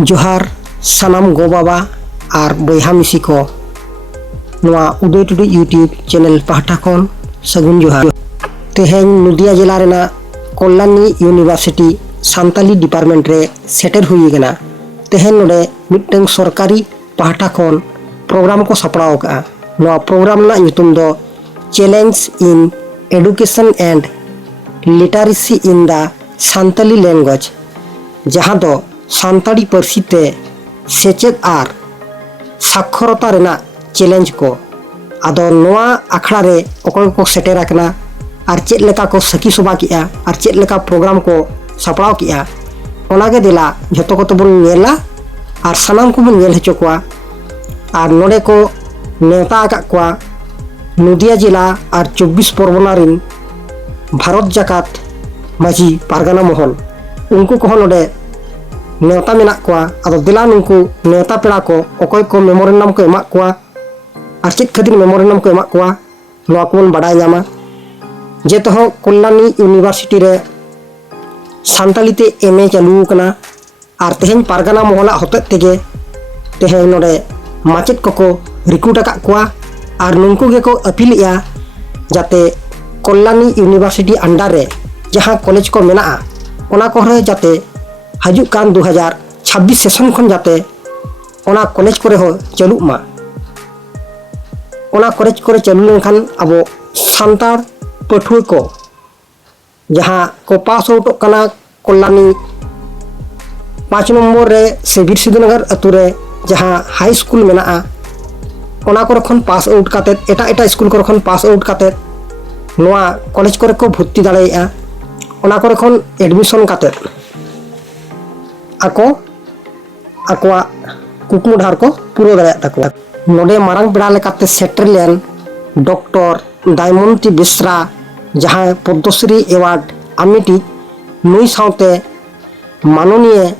जोहार सानाम गो बाबा और बयहा मिसी को नवा उदय टुडू यूट्यूब चैनल पाहटा खन सगुन जोहार। तेहें नदिया जिला रेना कल्याणी यूनिवर्सिटी सानताली डिपार्टमेंट रे सेटर हुई गना। तेहें नोडे मिटंग सरकारी पाहटा खन प्रोग्राम को सपड़ाव का। नवा प्रोग्राम ना ᱧᱩᱛᱩᱢ दो challenge in education and literacy in the Santali language, जहां दो सानताड़ी पार्सी ते सेचेद आर साक्षरता रेना चैलेंज को आदो नवा आखड़ा रे ओकोय को सेटेर आकना आर चेद लेका को सखी सभा किया आर चेद लेका प्रोग्राम को सपड़ाव किया ओनागे दिला झोतो को तो बन नेला आर सनाम को बन नेल हचो कोआ आर नोडे को नेता आका कोआ नदिया जिला और 24 परगना रिन भारत जाकात माझी पारगाना महल उनको को नोडे नेता मेना कोआ आदो दिला नुंकु नेता पेड़ा को ओकोय को मेमोरेंडम को एमा कोआ आर चेद खातिर मेमोरेंडम को एमा कोआ नवा को बन बाडाय जामा जे तो कल्याणी यूनिवर्सिटी रे सानताली ते एमए चालू कना आर तेहें पारगाना महला होते तेगे तेहें नोडे माचेद को रिक्रूट आका कोआ आर नुंकु गे को अपीलिया जाते कल्याणी यूनिवर्सिटी अंडर रे जहां कॉलेज को मेना ओना को रे जाते हजू कान 2026 सेशन खन जाते ओना कॉलेज करे हो चालू मा ओना कॉलेज करे चालू लेनखान अब सानतार पठुए को जहां को पास आउट कना कल्याणी 5 नंबर रे से बीर सिद्धनगर अतु रे जहां हाई स्कूल मेना ओना को रखन पास आउट काते एटा स्कूल को रखन पास आउट काते नवा कॉलेज को को भर्ती दाड़ेया ओना को रखन एडमिशन काते आको आकोआ कुकमु डार को पूरा दाड़े तको नोडे मारंग पेड़ा लेकाते सेटर लेन डॉक्टर दायमंती बेसरा जहां पद्मश्री अवार्ड आमिटी नुई साउते माननीय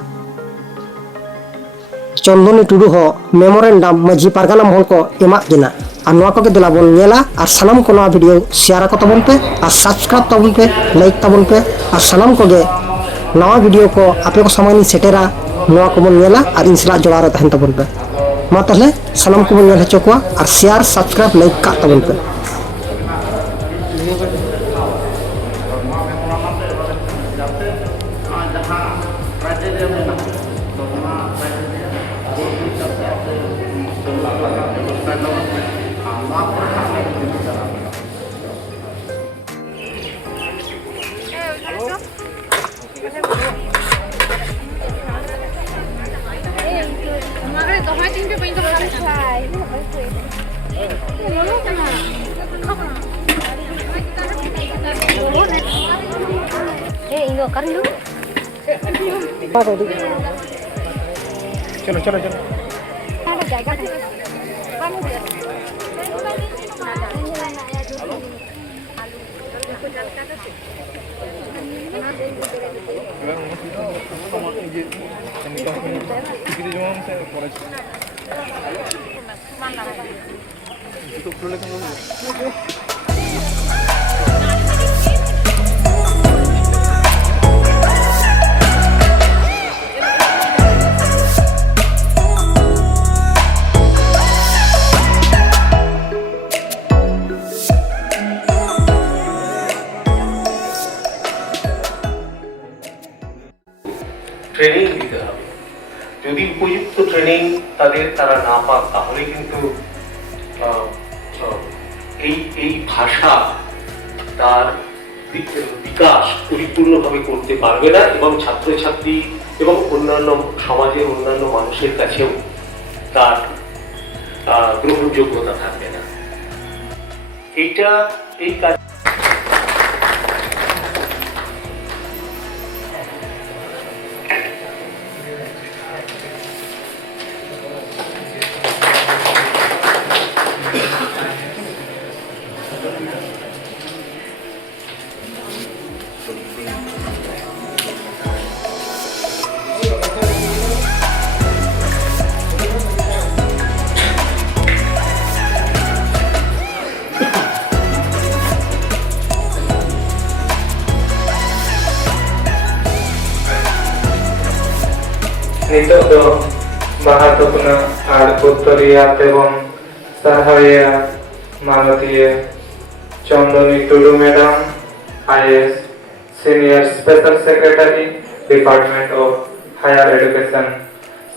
चंदनी टुडू हो मेमोरेंडम माझी पारगाना महल को एमा गिना और नवा को के दिला बोन नेला और सनाम को नवा वीडियो शेयर को तबन पे और सब्सक्राइब तबन पे लाइक तबन पे और सनाम को गे नवा वीडियो को आपे को समानी सेटेरा नवा को बन नेला और इनसला जोड़ार तहन तबन पे मा तहले सनाम को बन नेल हचो कोआ और शेयर सब्सक्राइब लाइक का तबन पे। चलो चलो चलो ট্রেনিং দিতে হবে। যদি উপযুক্ত ট্রেনিং তারা না পান তাহলে কিন্তু এই ভাষা তার বিকাশ পরিপূর্ণভাবে করতে পারবে না এবং ছাত্রছাত্রী এবং অন্যান্য সমাজের অন্যান্য মানুষের কাছেও তার গ্রহণযোগ্যতা থাকবে না। এই কাজ नितोग दो बाहा थुकना और उत्तरिया एवं साहायिया मानवीय Chandni Tudu madam IAS senior special secretary department of higher education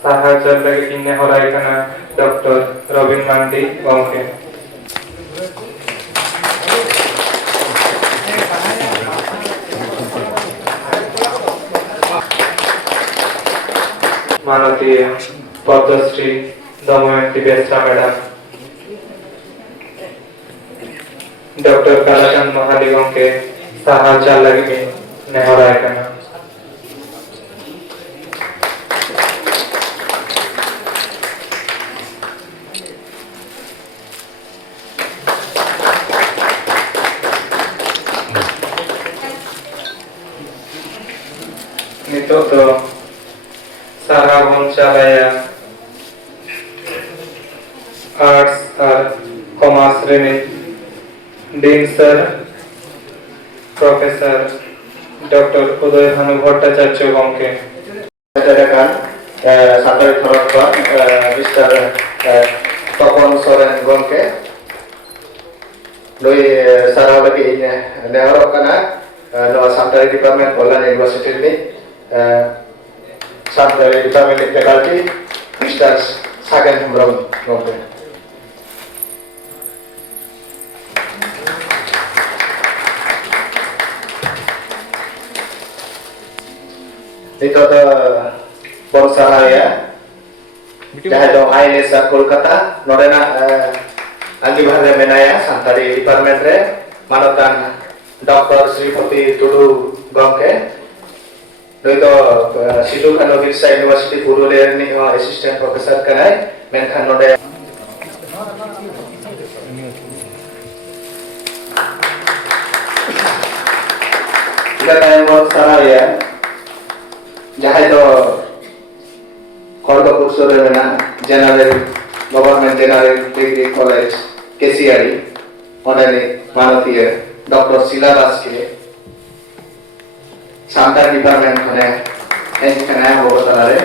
साहाय्य लगे इन हराय कना डॉक्टर रविन मांडी गंके मानवीय पद्मश्री दमयंती बेसरा मैडम डॉक्टर कालाचंद महाली गंके साहाय्य लगे नेहराय कना नितो तो सारा बन चलाया आर्ट्स और कॉमर्स श्रेणी dean sir professor doctor Uday Bhanu Bhattacharya गंके सानताड़ी थरक मिस्टर तपन सोरेन गंके नई सारा लगे नेहरक सानताड़ी डिपार्टमेंट कल्याण यूनिवर्सिटी सानताड़ी department faculty mister Sagen Hembram गंके itu Bonsaraya jahai dong INS Kolkata norena anti bahasa menaya santari department re manotan Dr. Sripati Tudu Gongke itu Sidhu Kano Birsa University Purulia ni assistant professor kanai menkan node kita tanya Bonsaraya जहाँ तो खड़गपुर सोरेना general government general degree college केसीआरी उन्होंने मानवीय doctor Sheila दास के सानताड़ी department खने and खने वो बता रहे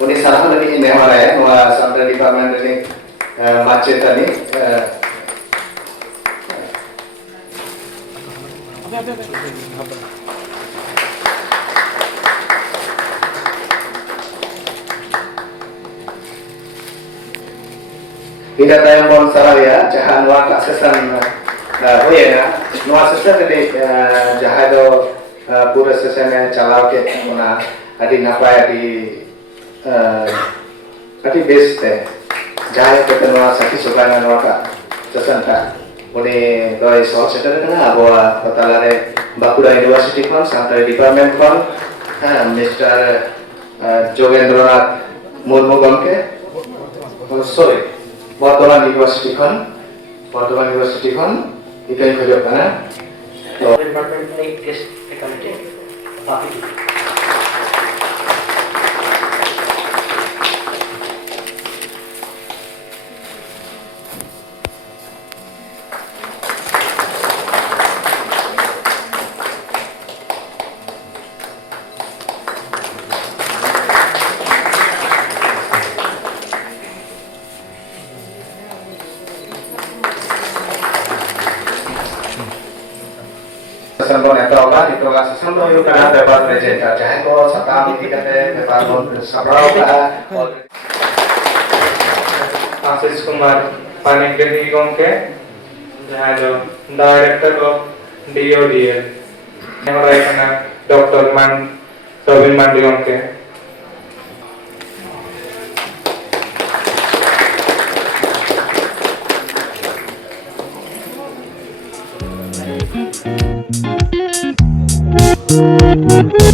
उन्हें सारा लगी इन नेहरा है वो सानताड़ी डिपार्टमेंट ने माचेतानी Ida tayang bon saraya jahan wa aksesan hoye na no aksesan ni jahan do pura sesan chalao ke mona adi napai adi best hai jahan ke no sakhi subana no ka sesan ta uni doi so setan na abo patalare Bakura University kon Saantari department kon Mr. Jogendranath Murmu gomke sorry Bardhaman University kon ikai khojok kana to department में guest faculty काफी Sambon itu apa? Itu lah sambon itu kan dapat presenter. Jangan kau sekali kita dapat sambon Ashish Kumar Panigrahi गंके जहाँ जो director of DODL नेहराय कना doctor Ravin Mandi गंके Thank you.